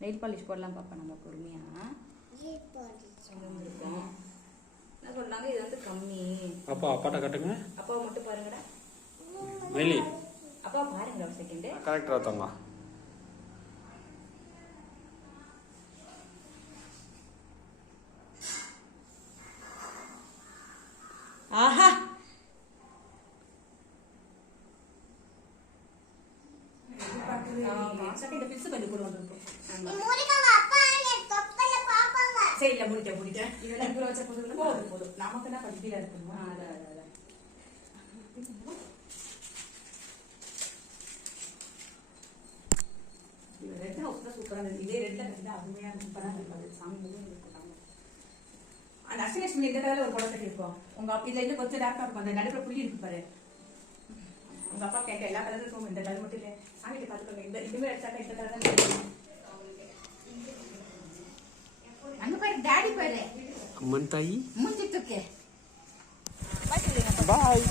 Nail polish போடலாம் பாப்பா நம்ம பொறுமையா. என்ன சொல்றாங்க இது வந்து கம்மி. அப்பா அப்பாட்ட கட்டுங்க. அப்பாவை மட்டும் பாருங்கடா. வெளி அப்பா பாருங்க ஒரு செகண்ட். கரெக்டா தங்க. ஆஹா செகண்ட் பிக்ஸ் பண்ணி போடுவாங்க. சரி இல்ல முடிட்டேன் இதெல்லாம் இப்ப வச்ச போதும் நமக்கு தான் பட்டியா இருக்குமா. ரெட் ஹவுஸ் தான் சூப்பரா இருந்தது. இதே ரெட்ல கட்டினா அருமையா சூப்பரா இருக்காது. சாமி போட்டாங்க. அந்த அசிலேஷன் இந்த தடவை ஒரு படம் கட்டிருக்கோம். உங்க இதுல இன்னும் கொஞ்சம் டார்க்கா இருக்கும். அந்த நடுப்புற புள்ளி இருக்கு பாரு. உங்க அப்பா கேட்க எல்லா கலரும் இருக்கும். இந்த கலர் மட்டும் இல்ல சாமிகிட்ட பாத்துக்கோங்க. இந்த இதுவே எடுத்தாக்க இந்த கலர் தான். அங்க பாரு டாடி பாரு. அம்மன் தாயி மூஞ்சி தூக்கு. பாய்.